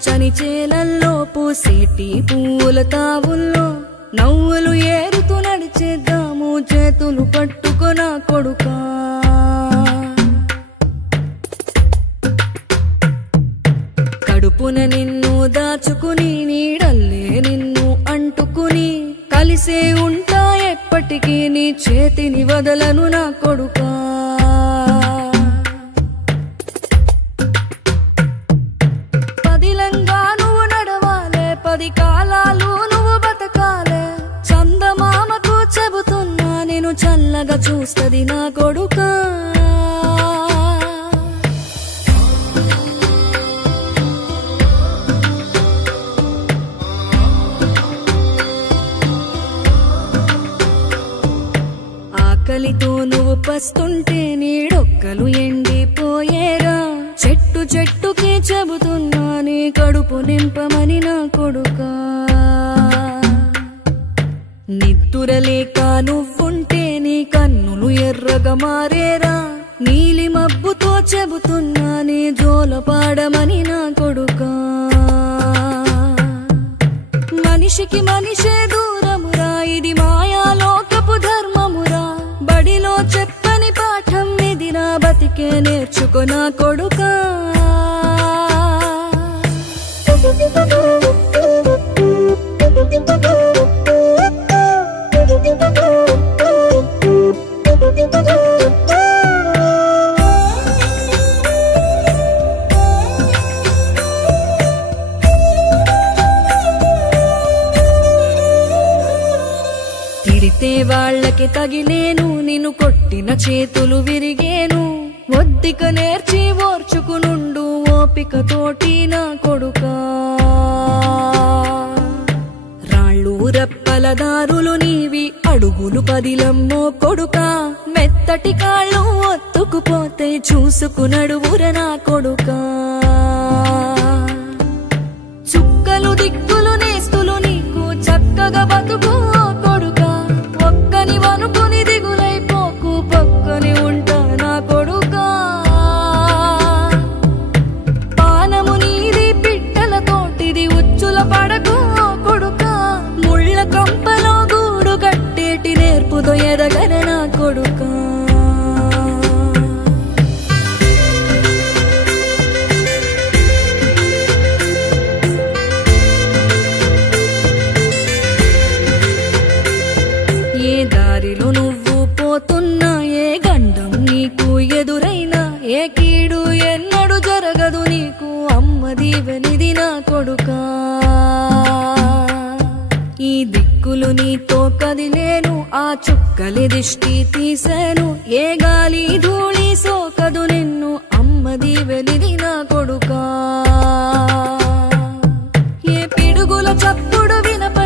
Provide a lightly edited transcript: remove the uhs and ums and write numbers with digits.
పచ్చని చేలల్లో పూసేటి పూల తావుల్లో నవ్వులు ఏరుతూ నడిచేద్దాము చేతులు పట్టుకొన కొడుకా కడుపున నిన్ను దాచుకుని నీడల్లే నిన్ను అంటుకుని కలిసే ఉంటా ఎప్పటికీ నీ చేతిని వదలను నా కొడుకా పదిలంగా నువ్వు నడవాలే 10 కాలాలు నువ్వు బతకాలే చందమామకు చెబుతున్నా నేను చల్లగా చూస్తది నా కొడుకా ఆకలితో నువ్వు పస్తుంటే నీడొక్కలు ఎండిపోయేరా చెట్టు చెట్టుకే చెబుతున్నా నీ కడుపు నింపమని నా కొడుకా నిద్దురలేక నువ్వుంటే నీ కన్నులు ఎర్రగా మారేరా నీలి మబ్బుతో చెబుతున్నా నీ జోల పాడమని నా కొడుకా మనిషికి మనిషే దూరమురా ఇది మాయాలోకపు ధర్మమురా బడిలో చెప్పని పాఠం ఇది నా బతికే నేర్చుకో నా కొడుకా తిడితే వాళ్ళకి తగిలేను నిన్ను కొట్టిన చేతులు విరిగేను ఒద్దిక నేర్చి ఓర్చుకునుండు ఓపిక తోటి నా కొడుకా రాళ్ళు రప్పల దారులు నీవి అడుగులు పదిలమ్మో కొడుకా మెత్తటి కాళ్ళు ఒత్తుకుపోతే చూసుకునడువుర నా కొడుకా చుక్కలు దిక్కులు నేస్తులు నీకు చక్కగా బతుకు కొడుకా ఒక్కని వనుకుని దిగులైపోకు పక్కని ఉంటా నా కొడుకా పానము నీది పిట్టల తోటిది ఉచ్చుల పడకు కొడుకా ముళ్ళ కంపలో గూడు కట్టేటి నేర్పుతో ఎదగర నా కొడుకా ఏ దారిలో నువ్వు పోతున్నా ఏ గండం నీకు ఎదురైనా ఏ కీడు ఎన్నడు జరగదు నీకు అమ్మ దీవెనిది నా కొడుకా ఈ దిక్కులు నీతో కదిలేను ఆ చుక్కలి దిష్టి తీసేను ఏ గాలి ధూళి సోకదు నిన్ను అమ్మ దీవెనిది నా కొడుకా ఏ పిడుగుల చప్పుడు వినప